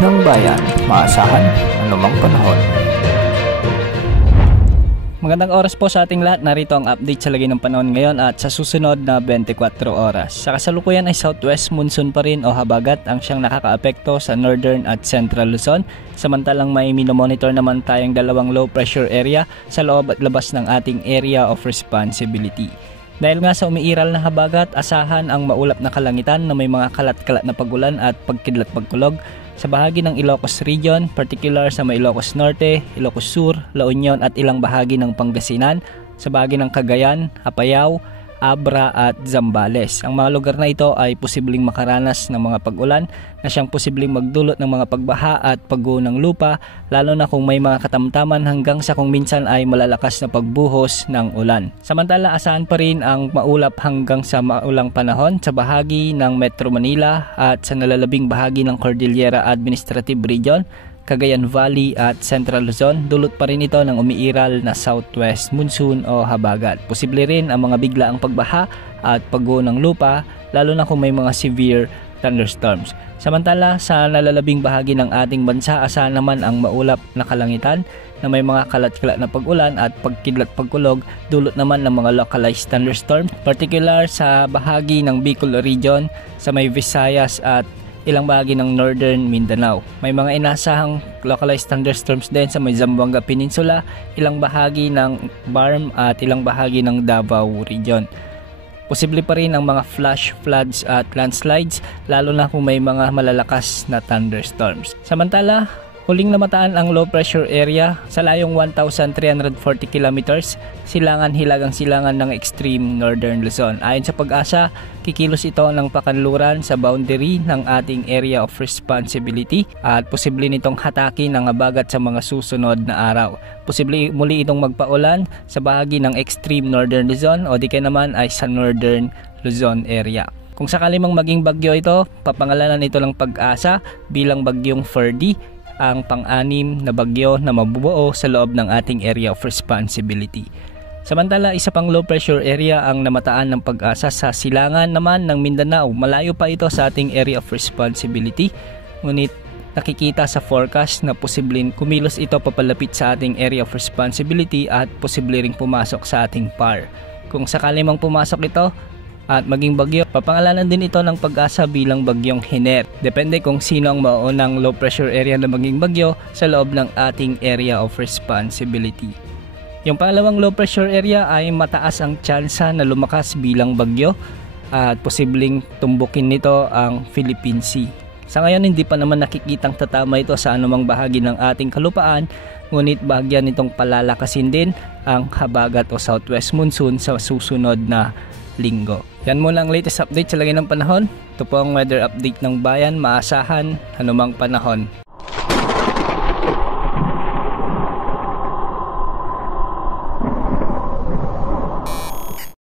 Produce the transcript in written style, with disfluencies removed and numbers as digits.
ng bayan, maasahan anumang panahon. Magandang oras po sa ating lahat. Narito ang update sa lagay ng panahon ngayon at sa susunod na 24 oras. Sa kasalukuyan ay southwest monsoon pa rin o habagat ang siyang nakakaapekto sa northern at central Luzon. Samantalang may minomonitor naman tayong dalawang low pressure area sa loob at labas ng ating area of responsibility. Dahil nga sa umiiral na habagat, asahan ang maulap na kalangitan na may mga kalat-kalat na pagulan at pagkidlat-pagkulog sa bahagi ng Ilocos Region, particular sa may Ilocos Norte, Ilocos Sur, La Union at ilang bahagi ng Pangasinan, sa bahagi ng Cagayan, Apayao, Abra at Zambales. Ang mga lugar na ito ay posibleng makaranas ng mga pag-ulan na siyang posibleng magdulot ng mga pagbaha at pagguho ng lupa, lalo na kung may mga katamtaman hanggang sa kung minsan ay malalakas na pagbuhos ng ulan. Samantala, asahan pa rin ang maulap hanggang sa maulang panahon sa bahagi ng Metro Manila at sa nalalabing bahagi ng Cordillera Administrative Region, Cagayan Valley at Central Luzon. Dulot pa rin ito ng umiiral na southwest monsoon o habagat. Posible rin ang mga biglaang pagbaha at pagguho ng lupa, lalo na kung may mga severe thunderstorms. Samantala, sa nalalabing bahagi ng ating bansa, asahan naman ang maulap na kalangitan na may mga kalat-kalat na pag-ulan at pagkidlat-pagkulog, dulot naman ng mga localized thunderstorms, particular sa bahagi ng Bicol Region, sa may Visayas at ilang bahagi ng Northern Mindanao. May mga inasahang localized thunderstorms din sa may Zamboanga Peninsula, ilang bahagi ng Barm at ilang bahagi ng Davao Region. Posible pa rin ang mga flash floods at landslides, lalo na kung may mga malalakas na thunderstorms. Samantala, huling namataan ang low pressure area sa layong 1,340 kilometers, silangan-hilagang silangan ng extreme northern Luzon. Ayon sa Pag-asa, kikilos ito ng pakanluran sa boundary ng ating area of responsibility at posible nitong hatakin ang habagat sa mga susunod na araw. Posible muli itong magpaulan sa bahagi ng extreme northern Luzon o di kaya naman ay sa northern Luzon area. Kung sakali mang maging bagyo ito, papangalanan ito ng Pag-asa bilang bagyong Ferdy, ang pang-anim na bagyo na mabubuo sa loob ng ating area of responsibility. Samantala, isa pang low pressure area ang namataan ng Pag-asa sa silangan naman ng Mindanao. Malayo pa ito sa ating area of responsibility, ngunit nakikita sa forecast na posibleng kumilos ito papalapit sa ating area of responsibility at posible ring pumasok sa ating PAR. Kung sakali mang pumasok ito at maging bagyo, papangalanan din ito ng Pag-asa bilang bagyong Hiner. Depende kung sino ang maunang low pressure area na maging bagyo sa loob ng ating area of responsibility. Yung pangalawang low pressure area ay mataas ang tsansa na lumakas bilang bagyo at posibleng tumbukin nito ang Philippine Sea. Sa ngayon, hindi pa naman nakikitang tatama ito sa anumang bahagi ng ating kalupaan, ngunit bahagyan nitong palalakasin din ang habagat o southwest monsoon sa susunod na linggo. Yan muna ang latest update sa lagay ng panahon. Ito po ang weather update ng bayan, maasahan anumang panahon.